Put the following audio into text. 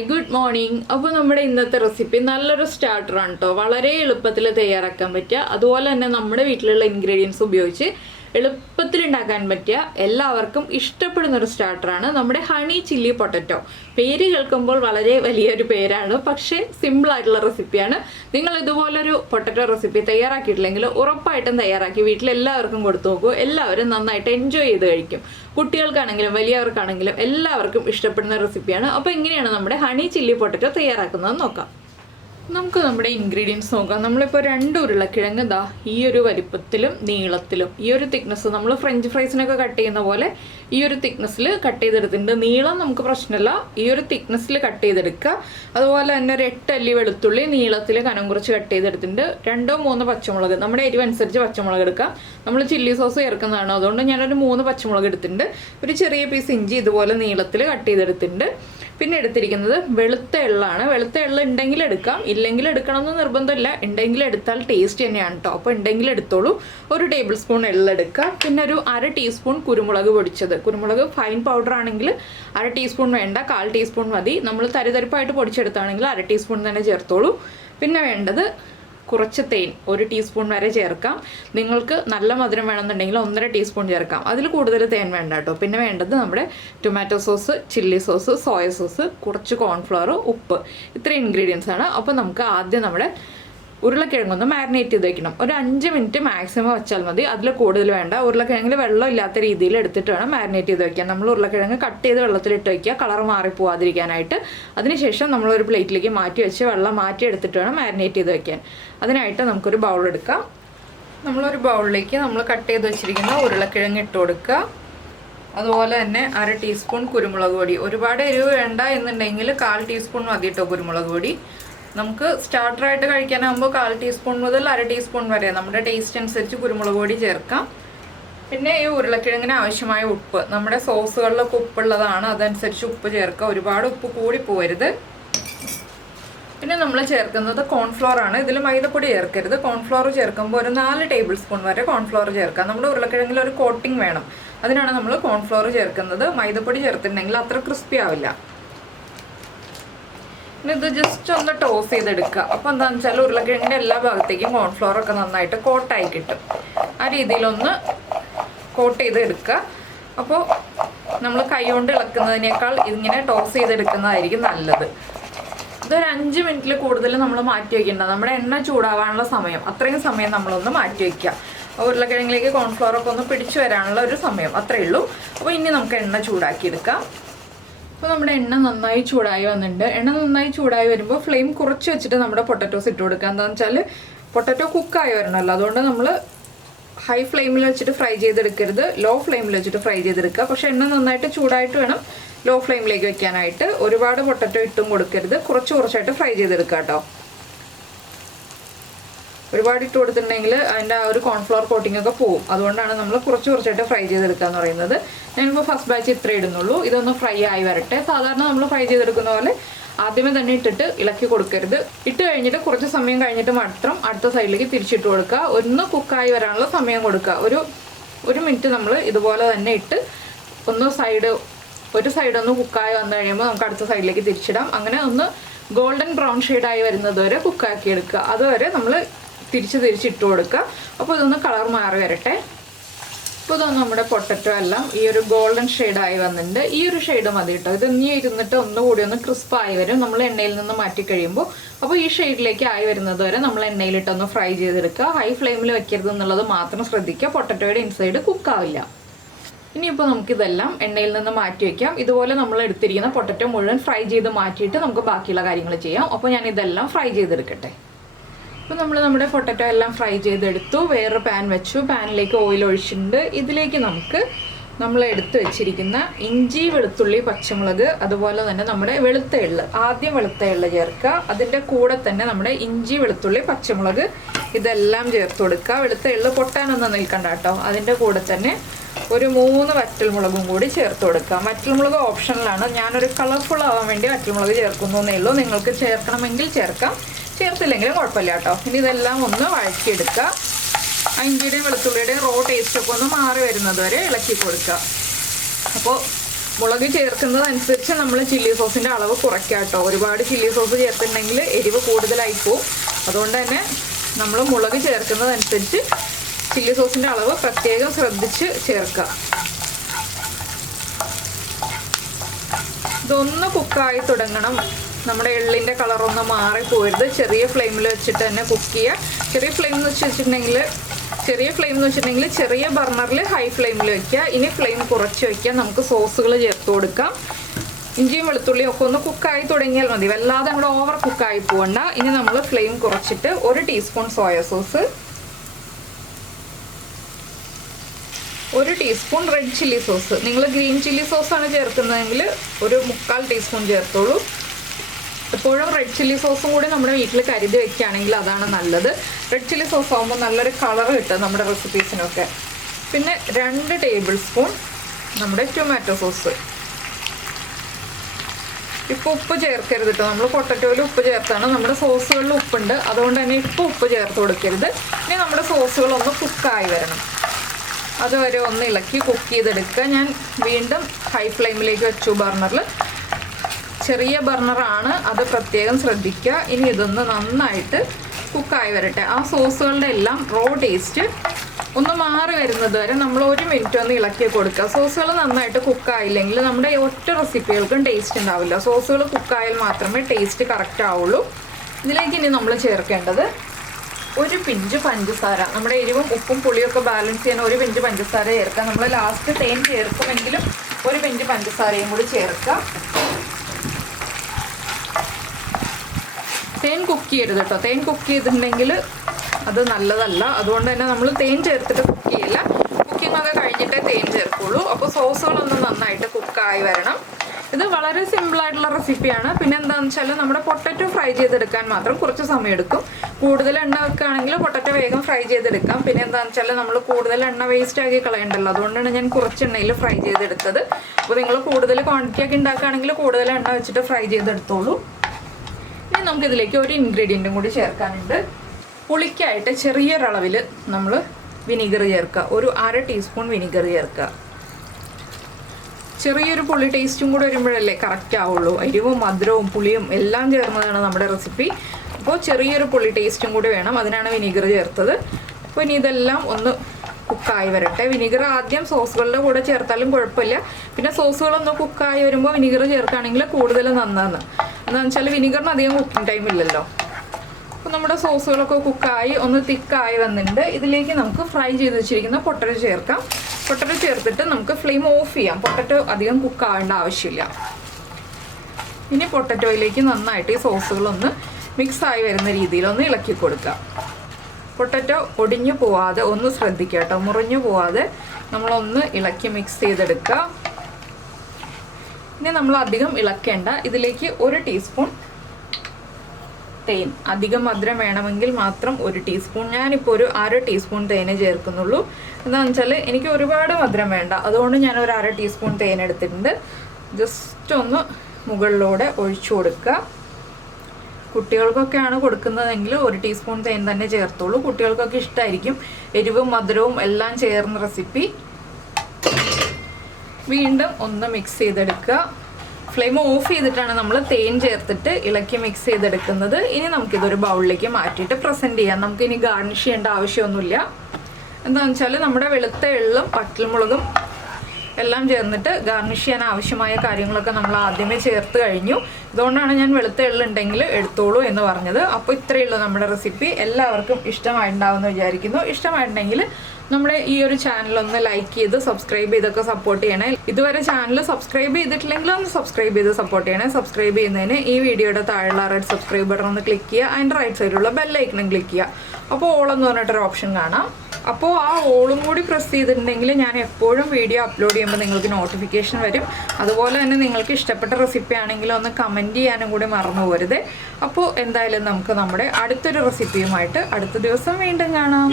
Hi good morning. അപ്പോൾ നമ്മുടെ ഇന്നത്തെ റെസിപ്പി നല്ലൊരു സ്റ്റാർട്ടറാണ് കേട്ടോ. വളരെ എളുപ്പത്തിൽ തയ്യാറാക്കാൻ പറ്റുക, അതുപോലെ തന്നെ നമ്മുടെ വീട്ടിലുള്ള ഇൻഗ്രീഡിയൻസ് ഉപയോഗിച്ച് എളുപ്പത്തിൽ ഉണ്ടാക്കാൻ പറ്റിയ എല്ലാവർക്കും ഇഷ്ടപ്പെടുന്ന ഒരു സ്റ്റാർട്ടറാണ് നമ്മുടെ ഹണി ചില്ലി പൊട്ടറ്റോ. പേര് കേൾക്കുമ്പോൾ വളരെ വലിയൊരു പേരാണ്, പക്ഷേ സിമ്പിളായിട്ടുള്ള റെസിപ്പിയാണ്. നിങ്ങൾ ഇതുപോലൊരു പൊട്ടറ്റോ റെസിപ്പി തയ്യാറാക്കിയിട്ടില്ലെങ്കിൽ ഉറപ്പായിട്ടും തയ്യാറാക്കി വീട്ടിലെല്ലാവർക്കും കൊടുത്തു നോക്കൂ. എല്ലാവരും നന്നായിട്ട് എൻജോയ് ചെയ്ത് കഴിക്കും. കുട്ടികൾക്കാണെങ്കിലും വലിയവർക്കാണെങ്കിലും എല്ലാവർക്കും ഇഷ്ടപ്പെടുന്ന റെസിപ്പിയാണ്. അപ്പോൾ എങ്ങനെയാണ് നമ്മുടെ ഹണി ചില്ലി പൊട്ടറ്റോ തയ്യാറാക്കുന്നത് നോക്കാം. നമുക്ക് നമ്മുടെ ഇൻഗ്രീഡിയൻസ് നോക്കാം. നമ്മളിപ്പോൾ 2 ഉരുളക്കിഴങ്ങ് ഈ ഒരു വലിപ്പത്തിലും നീളത്തിലും ഈ ഒരു തിക്നെസ്, നമ്മൾ ഫ്രഞ്ച് ഫ്രൈസിനൊക്കെ കട്ട് ചെയ്യുന്ന പോലെ ഈ ഒരു തിക്നെസ്സിൽ കട്ട് ചെയ്തെടുത്തിട്ടുണ്ട്. നീളം നമുക്ക് പ്രശ്നമില്ല, ഈ ഒരു തിക്നെസ്സിൽ കട്ട് ചെയ്തെടുക്കുക. അതുപോലെ തന്നെ ഒരു 8 അല്ലി വെളുത്തുള്ളി നീളത്തിൽ കനം കുറച്ച് കട്ട് ചെയ്തെടുത്തിട്ടുണ്ട്. 2-3 പച്ചമുളക്, നമ്മുടെ എരിവനുസരിച്ച് പച്ചമുളക് എടുക്കാം. നമ്മൾ ചില്ലി സോസ് ചേർക്കുന്നതാണ്, അതുകൊണ്ട് ഞാനൊരു 3 പച്ചമുളക് എടുത്തിട്ടുണ്ട്. ഒരു ചെറിയ പീസ് ഇഞ്ചി ഇതുപോലെ നീളത്തിൽ കട്ട് ചെയ്തെടുത്തിട്ടുണ്ട്. പിന്നെ എടുത്തിരിക്കുന്നത് വെളുത്ത എള്ളാണ്. വെളുത്ത എള്ള് ഉണ്ടെങ്കിൽ എടുക്കാം, ഇല്ലെങ്കിൽ എടുക്കണമെന്ന് നിർബന്ധമില്ല. ഉണ്ടെങ്കിൽ എടുത്താൽ ടേസ്റ്റ് തന്നെയാണ് കേട്ടോ. അപ്പോൾ ഉണ്ടെങ്കിൽ എടുത്തോളൂ. 1 ടേബിൾ സ്പൂൺ എള്ളെടുക്കുക. പിന്നെ ഒരു 1/2 ടീസ്പൂൺ കുരുമുളക് പൊടിച്ചത്. കുരുമുളക് ഫൈൻ പൗഡർ ആണെങ്കിൽ 1/2 ടീസ്പൂൺ വേണ്ട, 1/4 ടീസ്പൂൺ മതി. നമ്മൾ തരിതരിപ്പായിട്ട് പൊടിച്ചെടുത്താണെങ്കിൽ 1/2 ടീസ്പൂൺ തന്നെ ചേർത്തോളൂ. പിന്നെ വേണ്ടത് കുറച്ച് തേൻ, 1 ടീസ്പൂൺ വരെ ചേർക്കാം. നിങ്ങൾക്ക് നല്ല മധുരം വേണമെന്നുണ്ടെങ്കിൽ 1.5 ടീസ്പൂൺ ചേർക്കാം. അതിൽ കൂടുതൽ തേൻ വേണ്ട കേട്ടോ. പിന്നെ വേണ്ടത് നമ്മുടെ tomato sauce, chilli sauce, soya sauce, കുറച്ച് കോൺഫ്ലവർ, ഉപ്പ്. ഇത്രയും ഇൻഗ്രീഡിയൻസ് ആണ്. അപ്പോൾ നമുക്ക് ആദ്യം നമ്മുടെ ഉരുളക്കിഴങ്ങൊന്ന് മാരിനേറ്റ് ചെയ്ത് വെക്കണം. ഒരു 5 മിനിറ്റ് മാക്സിമം വെച്ചാൽ മതി, അതിൽ കൂടുതൽ വേണ്ട. ഉരുളക്കിഴങ്ങിൽ വെള്ളം ഇല്ലാത്ത രീതിയിൽ എടുത്തിട്ട് വേണം മാരിനേറ്റ് ചെയ്ത് വെക്കാൻ. നമ്മൾ ഉരുളക്കിഴങ്ങ് കട്ട് ചെയ്ത് വെള്ളത്തിലിട്ട് വയ്ക്കുക, കളർ മാറിപ്പോവാതിരിക്കാനായിട്ട്. അതിനുശേഷം നമ്മളൊരു പ്ലേറ്റിലേക്ക് മാറ്റി വെച്ച് വെള്ളം മാറ്റി എടുത്തിട്ട് വേണം മാരിനേറ്റ് ചെയ്ത് വെക്കാൻ. അതിനായിട്ട് നമുക്കൊരു ബൗൾ എടുക്കാം. നമ്മളൊരു ബൗളിലേക്ക് നമ്മൾ കട്ട് ചെയ്ത് വെച്ചിരിക്കുന്ന ഉരുളക്കിഴങ്ങ് ഇട്ട് കൊടുക്കുക. അതുപോലെ തന്നെ 1/2 ടീസ്പൂൺ കുരുമുളക് പൊടി. ഒരുപാട് എരിവ് വേണ്ട എന്നുണ്ടെങ്കിൽ 1/4 ടീസ്പൂൺ മതി കേട്ടോ കുരുമുളക് പൊടി. നമുക്ക് സ്റ്റാർട്ടറായിട്ട് കഴിക്കാനാകുമ്പോൾ 1/4 ടീസ്പൂൺ മുതൽ 1/2 ടീസ്പൂൺ വരെ നമ്മുടെ ടേസ്റ്റ് അനുസരിച്ച് കുരുമുളക് പൊടി ചേർക്കാം. പിന്നെ ഈ ഉരുളക്കിഴങ്ങിന് ആവശ്യമായ ഉപ്പ്, നമ്മുടെ സോസുകളിലൊക്കെ ഉപ്പുള്ളതാണ്, അതനുസരിച്ച് ഉപ്പ് ചേർക്കുക. ഒരുപാട് ഉപ്പ് കൂടി പോകരുത്. പിന്നെ നമ്മൾ ചേർക്കുന്നത് കോൺഫ്ലോർ ആണ്. ഇതിൽ മൈദപ്പൊടി ചേർക്കരുത്. കോൺഫ്ലോർ ചേർക്കുമ്പോൾ ഒരു 4 ടേബിൾ സ്പൂൺ വരെ കോൺഫ്ലോർ ചേർക്കാം. നമ്മുടെ ഉരുളക്കിഴങ്ങിൽ ഒരു കോട്ടിംഗ് വേണം, അതിനാണ് നമ്മൾ കോൺഫ്ലോർ ചേർക്കുന്നത്. മൈദപ്പൊടി ചേർത്തിട്ടുണ്ടെങ്കിൽ അത്ര ക്രിസ്പി ആവില്ല. പിന്നെ ഇത് ജസ്റ്റ് ഒന്ന് ടോസ് ചെയ്തെടുക്കുക. അപ്പോൾ എന്താണെന്ന് വെച്ചാൽ ഉരുളക്കിഴങ്ങിൻ്റെ എല്ലാ ഭാഗത്തേക്കും കോൺഫ്ലോറൊക്കെ നന്നായിട്ട് കോട്ടായി കിട്ടും. ആ രീതിയിലൊന്ന് കോട്ട് ചെയ്തെടുക്കുക. അപ്പോൾ നമ്മൾ കൈ കൊണ്ട് ഇളക്കുന്നതിനേക്കാൾ ഇങ്ങനെ ടോസ് ചെയ്തെടുക്കുന്നതായിരിക്കും നല്ലത്. ഇതൊരു 5 മിനിറ്റിൽ കൂടുതൽ നമ്മൾ മാറ്റി വയ്ക്കേണ്ട. നമ്മുടെ എണ്ണ ചൂടാവാനുള്ള സമയം, അത്രയും സമയം നമ്മളൊന്ന് മാറ്റി വയ്ക്കുക. ഉരുളക്കിഴങ്ങിലേക്ക് കോൺഫ്ലോറൊക്കെ ഒന്ന് പിടിച്ചു വരാനുള്ള ഒരു സമയം, അത്രയേ ഉള്ളൂ. അപ്പോൾ ഇനി നമുക്ക് എണ്ണ ചൂടാക്കിയെടുക്കാം. അപ്പോൾ നമ്മുടെ എണ്ണ നന്നായി ചൂടായി വന്നിട്ടുണ്ട്. എണ്ണ നന്നായി ചൂടായി വരുമ്പോൾ ഫ്ലെയിം കുറച്ച് വെച്ചിട്ട് നമ്മുടെ പൊട്ടറ്റോസ് ഇട്ട് കൊടുക്കുക. എന്താണെന്ന് വെച്ചാൽ പൊട്ടറ്റോ കുക്കായി വരണമല്ലോ, അതുകൊണ്ട് നമ്മൾ ഹൈ ഫ്ലെയിമിൽ വെച്ചിട്ട് ഫ്രൈ ചെയ്തെടുക്കരുത്, ലോ ഫ്ലെയിമിൽ വെച്ചിട്ട് ഫ്രൈ ചെയ്തെടുക്കുക. പക്ഷേ എണ്ണ നന്നായിട്ട് ചൂടായിട്ട് വേണം ലോ ഫ്ലെയിമിലേക്ക് വെക്കാനായിട്ട്. ഒരുപാട് പൊട്ടറ്റോ ഇട്ടും കൊടുക്കരുത്, കുറച്ചായിട്ട് ഫ്രൈ ചെയ്തെടുക്കുക കേട്ടോ. ഒരുപാട് ഇട്ട് കൊടുത്തിട്ടുണ്ടെങ്കിൽ അതിൻ്റെ ആ ഒരു കോൺഫ്ലവർ കോട്ടിംഗ് ഒക്കെ പോകും. അതുകൊണ്ടാണ് നമ്മൾ കുറച്ചായിട്ട് ഫ്രൈ ചെയ്തെടുക്കുക എന്ന് പറയുന്നത്. ഞാനിപ്പോൾ ഫസ്റ്റ് ബാച്ച് ഇത്രേ ഇടുന്നുള്ളൂ. ഇതൊന്ന് ഫ്രൈ ആയി വരട്ടെ. സാധാരണ നമ്മൾ ഫ്രൈ ചെയ്തെടുക്കുന്ന പോലെ ആദ്യമേ തന്നെ ഇട്ടിട്ട് ഇളക്കി കൊടുക്കരുത്. ഇട്ട് കഴിഞ്ഞിട്ട് കുറച്ച് സമയം കഴിഞ്ഞിട്ട് മാത്രം അടുത്ത സൈഡിലേക്ക് തിരിച്ചിട്ട് കൊടുക്കുക. ഒന്ന് കുക്കായി വരാനുള്ള സമയം കൊടുക്കുക. ഒരു മിനിറ്റ് നമ്മൾ ഇതുപോലെ തന്നെ ഇട്ട് ഒന്ന് ഒരു സൈഡ് ഒന്ന് കുക്കായി വന്നു കഴിയുമ്പോൾ നമുക്ക് അടുത്ത സൈഡിലേക്ക് തിരിച്ചിടാം. അങ്ങനെ ഒന്ന് ഗോൾഡൻ ബ്രൗൺ ഷെയ്ഡായി വരുന്നത് വരെ കുക്കാക്കി എടുക്കുക. അതുവരെ നമ്മൾ തിരിച്ചിട്ട് കൊടുക്കുക. അപ്പോൾ ഇതൊന്ന് കളർ മാറി വരട്ടെ. ഇപ്പോൾ ഇതൊന്ന് നമ്മുടെ പൊട്ടറ്റോ എല്ലാം ഈ ഒരു ഗോൾഡൻ ഷെയ്ഡായി വന്നിട്ടുണ്ട്. ഈ ഒരു ഷെയ്ഡ് മതി കേട്ടോ. ഇത് ഇനി ഇരുന്നിട്ട് ഒന്നുകൂടി ഒന്ന് ക്രിസ്പായി വരും നമ്മൾ എണ്ണയിൽ നിന്ന് മാറ്റി കഴിയുമ്പോൾ. അപ്പോൾ ഈ ഷെയ്ഡിലേക്ക് ആയി വരുന്നത് വരെ നമ്മൾ എണ്ണയിലിട്ടൊന്ന് ഫ്രൈ ചെയ്തെടുക്കുക. ഹൈ ഫ്ലെയിമിൽ വെക്കരുത് എന്നുള്ളത് മാത്രം ശ്രദ്ധിക്കുക, പൊട്ടറ്റോയുടെ ഇൻസൈഡ് കുക്കാവില്ല. ഇനിയിപ്പോൾ നമുക്കിതെല്ലാം എണ്ണയിൽ നിന്ന് മാറ്റി വയ്ക്കാം. ഇതുപോലെ നമ്മൾ എടുത്തിരിക്കുന്ന പൊട്ടറ്റോ മുഴുവൻ ഫ്രൈ ചെയ്ത് മാറ്റിയിട്ട് നമുക്ക് ബാക്കിയുള്ള കാര്യങ്ങൾ ചെയ്യാം. അപ്പോൾ ഞാൻ ഇതെല്ലാം ഫ്രൈ ചെയ്തെടുക്കട്ടെ. അപ്പോൾ നമ്മൾ നമ്മുടെ പൊട്ടറ്റോ എല്ലാം ഫ്രൈ ചെയ്തെടുത്തു. വേറൊരു പാൻ വെച്ചു. പാനിലേക്ക് ഓയിൽ ഒഴിച്ചിട്ടുണ്ട്. ഇതിലേക്ക് നമ്മൾ എടുത്തു വെച്ചിരിക്കുന്ന ഇഞ്ചി, വെളുത്തുള്ളി, പച്ചമുളക്, അതുപോലെ തന്നെ നമ്മുടെ വെളുത്ത എള്ള്, ആദ്യം വെളുത്ത എള്ള് ചേർക്കുക. അതിൻ്റെ കൂടെ തന്നെ നമ്മുടെ ഇഞ്ചി, വെളുത്തുള്ളി, പച്ചമുളക് ഇതെല്ലാം ചേർത്ത് കൊടുക്കുക. വെളുത്ത എള്ള് പൊട്ടാനൊന്നും നിൽക്കണ്ട കേട്ടോ. അതിൻ്റെ കൂടെ തന്നെ ഒരു 3 വറ്റൽമുളകും കൂടി ചേർത്ത് കൊടുക്കാം. വറ്റൽമുളക് ഓപ്ഷണലാണ്. ഞാനൊരു കളർഫുൾ ആവാൻ വേണ്ടി വറ്റൽമുളക് ചേർക്കുന്നേ ഉള്ളൂ. നിങ്ങൾക്ക് ചേർക്കണമെങ്കിൽ ചേർക്കാം, ചേർത്തില്ലെങ്കിലും കുഴപ്പമില്ല കേട്ടോ. ഇനി ഇതെല്ലാം ഒന്ന് വഴറ്റിയെടുക്കുക. ഇഞ്ചിയുടെയും വെളുത്തുള്ളിയുടെയും റോ ടേസ്റ്റൊക്കെ ഒന്ന് മാറി വരുന്നത് വരെ ഇളക്കി കൊടുക്കുക. അപ്പോൾ മുളക് ചേർക്കുന്നതനുസരിച്ച് നമ്മൾ ചില്ലി സോസിൻ്റെ അളവ് കുറയ്ക്കുക കേട്ടോ. ഒരുപാട് ചില്ലി സോസ് ചേർത്തിട്ടുണ്ടെങ്കിൽ എരിവ് കൂടുതലായി പോവും. അതുകൊണ്ട് തന്നെ നമ്മൾ മുളക് ചേർക്കുന്നതനുസരിച്ച് ചില്ലി സോസിൻ്റെ അളവ് പ്രത്യേകം ശ്രദ്ധിച്ച് ചേർക്കുക. ഇതൊന്ന് കുക്കായി തുടങ്ങണം. നമ്മുടെ എള്ളിൻ്റെ കളറൊന്നും മാറിപ്പോരുത്. ചെറിയ ഫ്ലെയിമിൽ വെച്ചിട്ട് തന്നെ കുക്ക് ചെയ്യുക. ചെറിയ ഫ്ലെയിം എന്ന് വെച്ചിട്ടുണ്ടെങ്കിൽ ചെറിയ ബർണറിൽ ഹൈ ഫ്ലെയിമിൽ വയ്ക്കുക. ഇനി ഫ്ലെയിം കുറച്ച് വയ്ക്കുക. നമുക്ക് സോസുകൾ ചേർത്ത് കൊടുക്കാം. ഇഞ്ചിയും വെളുത്തുള്ളിയും ഒക്കെ ഒന്ന് കുക്കായി തുടങ്ങിയാൽ മതി. വല്ലാതെ നമ്മൾ ഓവർ കുക്കായി പോകണ്ട. ഇനി നമ്മൾ ഫ്ലെയിം കുറച്ചിട്ട് 1 teaspoon soya sauce, 1 teaspoon red chilli sauce. നിങ്ങൾ ഗ്രീൻ ചില്ലി സോസാണ് ചേർക്കുന്നതെങ്കിൽ 1/4 ടീസ്പൂൺ ചേർത്തോളൂ. എപ്പോഴും റെഡ് ചില്ലി സോസും കൂടി നമ്മുടെ വീട്ടിൽ കരുതി വെക്കുകയാണെങ്കിൽ അതാണ് നല്ലത്. റെഡ് ചില്ലി സോസ് ആകുമ്പോൾ നല്ലൊരു കളർ കിട്ടും നമ്മുടെ റെസിപ്പീസിനൊക്കെ. പിന്നെ 2 ടേബിൾ സ്പൂൺ നമ്മുടെ ടൊമാറ്റോ സോസ്. ഇപ്പോൾ ഉപ്പ് ചേർക്കരുത് കേട്ടോ. നമ്മൾ പൊട്ടറ്റോയിൽ ഉപ്പ് ചേർത്താണ്. നമ്മുടെ സോസുകളിൽ ഉപ്പുണ്ട്. അതുകൊണ്ട് തന്നെ ഇപ്പോൾ ഉപ്പ് ചേർത്ത് കൊടുക്കരുത്. ഇനി നമ്മുടെ സോസുകളൊന്ന് കുക്കായി വരണം. അതുവരെ ഒന്ന് ഇളക്കി കുക്ക് ചെയ്തെടുക്കുക. ഞാൻ വീണ്ടും ഹൈ ഫ്ലെയിമിലേക്ക് വെച്ചു ബർണറിൽ. ചെറിയ ബർണറാണ്, അത് പ്രത്യേകം ശ്രദ്ധിക്കുക. ഇനി ഇതൊന്ന് നന്നായിട്ട് കുക്കായി വരട്ടെ. ആ സോസുകളുടെ എല്ലാം റോ ടേസ്റ്റ് ഒന്ന് മാറി വരുന്നത് വരെ നമ്മൾ 1 മിനിറ്റ് ഒന്ന് ഇളക്കി കൊടുക്കുക. സോസുകൾ നന്നായിട്ട് കുക്കായില്ലെങ്കിൽ നമ്മുടെ ഒറ്റ റെസിപ്പികൾക്കും ടേസ്റ്റ് ഉണ്ടാവില്ല. സോസുകൾ കുക്കായാൽ മാത്രമേ ടേസ്റ്റ് കറക്റ്റ് ആവുള്ളൂ. ഇതിലേക്ക് ഇനി നമ്മൾ ചേർക്കേണ്ടത് 1 പിഞ്ച് പഞ്ചസാര. നമ്മുടെ എരിവും ഉപ്പും പുളിയൊക്കെ ബാലൻസ് ചെയ്യാൻ 1 പിഞ്ച് പഞ്ചസാര ചേർക്കുക. നമ്മൾ ലാസ്റ്റ് തേൻ ചേർക്കുമെങ്കിലും 1 പിഞ്ച് പഞ്ചസാരയും കൂടി ചേർക്കുക. തേൻ കുക്ക് ചെയ്യരുത് കേട്ടോ. തേൻ കുക്ക് ചെയ്തിട്ടുണ്ടെങ്കിൽ അത് നല്ലതല്ല. അതുകൊണ്ട് തന്നെ നമ്മൾ തേൻ ചേർത്തിട്ട് കുക്ക് ചെയ്യില്ല. കുക്കിംഗ് ഒക്കെ കഴിഞ്ഞിട്ടേ തേൻ ചേർക്കുള്ളൂ. അപ്പോൾ സോസുകളൊന്ന് നന്നായിട്ട് കുക്കായി വരണം. ഇത് വളരെ സിമ്പിളായിട്ടുള്ള റെസിപ്പിയാണ്. പിന്നെ എന്താണെന്ന് വെച്ചാൽ നമ്മുടെ പൊട്ടറ്റോ ഫ്രൈ ചെയ്തെടുക്കാൻ മാത്രം കുറച്ച് സമയം എടുക്കും. കൂടുതൽ എണ്ണ വെക്കുകയാണെങ്കിൽ പൊട്ടറ്റോ വേഗം ഫ്രൈ ചെയ്തെടുക്കാം. പിന്നെ എന്താണെന്ന് വെച്ചാൽ നമ്മൾ കൂടുതൽ എണ്ണ വേസ്റ്റ് ആക്കി കളയണ്ടല്ലോ. അതുകൊണ്ടാണ് ഞാൻ കുറച്ച് എണ്ണയിൽ ഫ്രൈ ചെയ്തെടുത്തത്. അപ്പോൾ നിങ്ങൾ കൂടുതൽ ക്വാണ്ടിറ്റി ഒക്കെ ഉണ്ടാക്കുകയാണെങ്കിൽ കൂടുതൽ എണ്ണ വെച്ചിട്ട് ഫ്രൈ ചെയ്തെടുത്തോളൂ. ഇനി നമുക്കിതിലേക്ക് 1 ഇൻഗ്രീഡിയൻറ്റും കൂടി ചേർക്കാനുണ്ട്. പുളിക്കായിട്ട് ചെറിയൊരളവിൽ നമ്മൾ വിനീഗർ ചേർക്കുക. 1/2 ടീസ്പൂൺ വിനീഗർ ചേർക്കുക. ചെറിയൊരു പുളി ടേസ്റ്റും കൂടെ വരുമ്പോഴല്ലേ കറക്റ്റ് ആവുള്ളൂ. എരിവും മധുരവും പുളിയും എല്ലാം ചേർന്നതാണ് നമ്മുടെ റെസിപ്പി. അപ്പോൾ ചെറിയൊരു പുളി ടേസ്റ്റും കൂടി വേണം. അതിനാണ് വിനീഗർ ചേർത്തത്. അപ്പോൾ ഇനി ഇതെല്ലാം ഒന്ന് കുക്കായി വരട്ടെ. വിനീഗർ ആദ്യം സോസുകളുടെ കൂടെ ചേർത്താലും കുഴപ്പമില്ല. പിന്നെ സോസുകളൊന്ന് കുക്കായി വരുമ്പോൾ വിനീഗർ ചേർക്കുകയാണെങ്കിൽ കൂടുതൽ നന്നാണ്. എന്താണെന്ന് വെച്ചാൽ വിനീഗറിന് അധികം കുക്കിംഗ് ടൈം ഇല്ലല്ലോ. അപ്പോൾ നമ്മുടെ സോസുകളൊക്കെ കുക്കായി ഒന്ന് തിക്കായി വന്നിട്ടുണ്ട്. ഇതിലേക്ക് നമുക്ക് ഫ്രൈ ചെയ്ത് വെച്ചിരിക്കുന്ന പൊട്ടറ്റോ ചേർക്കാം. പൊട്ടറ്റോ ചേർത്തിട്ട് നമുക്ക് ഫ്ലെയിം ഓഫ് ചെയ്യാം. പൊട്ടറ്റോ അധികം കുക്കാവേണ്ട ആവശ്യമില്ല. ഇനി പൊട്ടറ്റോയിലേക്ക് നന്നായിട്ട് ഈ സോസുകളൊന്ന് മിക്സായി വരുന്ന രീതിയിലൊന്ന് ഇളക്കി കൊടുക്കുക. പൊട്ടറ്റോ ഒടിഞ്ഞു പോവാതെ ഒന്ന് ശ്രദ്ധിക്കുക കേട്ടോ. മുറിഞ്ഞു പോവാതെ നമ്മളൊന്ന് ഇളക്കി മിക്സ് ചെയ്തെടുക്കുക. ഇനി നമ്മൾ അധികം ഇളക്കേണ്ട. ഇതിലേക്ക് 1 ടീസ്പൂൺ തേൻ. അധികം മധുരം വേണമെങ്കിൽ മാത്രം 1 ടീസ്പൂൺ. ഞാനിപ്പോൾ 1/2 ടീസ്പൂൺ തേനെ ചേർക്കുന്നുള്ളൂ. എന്താണെന്ന് വെച്ചാൽ എനിക്ക് ഒരുപാട് മധുരം വേണ്ട. അതുകൊണ്ട് ഞാൻ 1/2 ടീസ്പൂൺ തേൻ എടുത്തിട്ടുണ്ട്. ജസ്റ്റ് ഒന്ന് മുകളിലൂടെ ഒഴിച്ചു കൊടുക്കുക. കുട്ടികൾക്കൊക്കെയാണ് കൊടുക്കുന്നതെങ്കിൽ 1 ടീസ്പൂൺ തേൻ തന്നെ ചേർത്തോളൂ. കുട്ടികൾക്കൊക്കെ ഇഷ്ടമായിരിക്കും. എരിവും മധുരവും എല്ലാം ചേർന്ന റെസിപ്പി. വീണ്ടും ഒന്ന് മിക്സ് ചെയ്തെടുക്കുക. ഫ്ലെയിം ഓഫ് ചെയ്തിട്ടാണ് നമ്മൾ തേൻ ചേർത്തിട്ട് ഇളക്കി മിക്സ് ചെയ്തെടുക്കുന്നത്. ഇനി നമുക്കിതൊരു ബൗളിലേക്ക് മാറ്റിയിട്ട് പ്രസൻറ്റ് ചെയ്യാം. നമുക്കിനി ഗാർണിഷ് ചെയ്യേണ്ട ആവശ്യമൊന്നുമില്ല. എന്താണെന്ന് വെച്ചാൽ നമ്മുടെ വെളുത്ത എള്ളും വറ്റൽമുളകും എല്ലാം ചേർന്നിട്ട് ഗാർണിഷ് ചെയ്യാൻ ആവശ്യമായ കാര്യങ്ങളൊക്കെ നമ്മൾ ആദ്യമേ ചേർത്ത് കഴിഞ്ഞു. ഇതുകൊണ്ടാണ് ഞാൻ വെളുത്ത എള്ളുണ്ടെങ്കിൽ എടുത്തോളൂ എന്ന് പറഞ്ഞത്. അപ്പോൾ ഇത്രയേ ഉള്ളൂ നമ്മുടെ റെസിപ്പി. എല്ലാവർക്കും ഇഷ്ടമായിട്ടുണ്ടാവുമെന്ന് വിചാരിക്കുന്നു. ഇഷ്ടമായിട്ടുണ്ടെങ്കിൽ നമ്മുടെ ഈ ഒരു ചാനൽ ഒന്ന് ലൈക്ക് ചെയ്ത് സബ്സ്ക്രൈബ് ചെയ്തൊക്കെ സപ്പോർട്ട് ചെയ്യണേ. ഇതുവരെ ചാനൽ സബ്സ്ക്രൈബ് ചെയ്തിട്ടില്ലെങ്കിൽ ഒന്ന് സബ്സ്ക്രൈബ് ചെയ്ത് സപ്പോർട്ട് ചെയ്യണേ. സബ്സ്ക്രൈബ് ചെയ്യുന്നതിന് ഈ വീഡിയോയുടെ താഴെയുള്ള റെഡ് സബ്സ്ക്രൈബ് ബട്ടൺ ഒന്ന് ക്ലിക്ക് ചെയ്യുക. അതിൻ്റെ റൈറ്റ് സൈഡിലുള്ള ബെല്ലൈക്കണും ക്ലിക്ക് ചെയ്യുക. അപ്പോൾ ഓൾ എന്ന് പറഞ്ഞിട്ടൊരു ഓപ്ഷൻ കാണാം. അപ്പോൾ ആ ഓളും കൂടി പ്രസ് ചെയ്തിട്ടുണ്ടെങ്കിൽ ഞാൻ എപ്പോഴും വീഡിയോ അപ്ലോഡ് ചെയ്യുമ്പോൾ നിങ്ങൾക്ക് നോട്ടിഫിക്കേഷൻ വരും. അതുപോലെ തന്നെ നിങ്ങൾക്ക് ഇഷ്ടപ്പെട്ട റെസിപ്പി ആണെങ്കിൽ ഒന്ന് കമൻറ്റ് ചെയ്യാനും കൂടി മറന്നു പോകരുത്. അപ്പോൾ എന്തായാലും നമുക്ക് നമ്മുടെ അടുത്തൊരു റെസിപ്പിയുമായിട്ട് അടുത്ത ദിവസം വീണ്ടും കാണാം.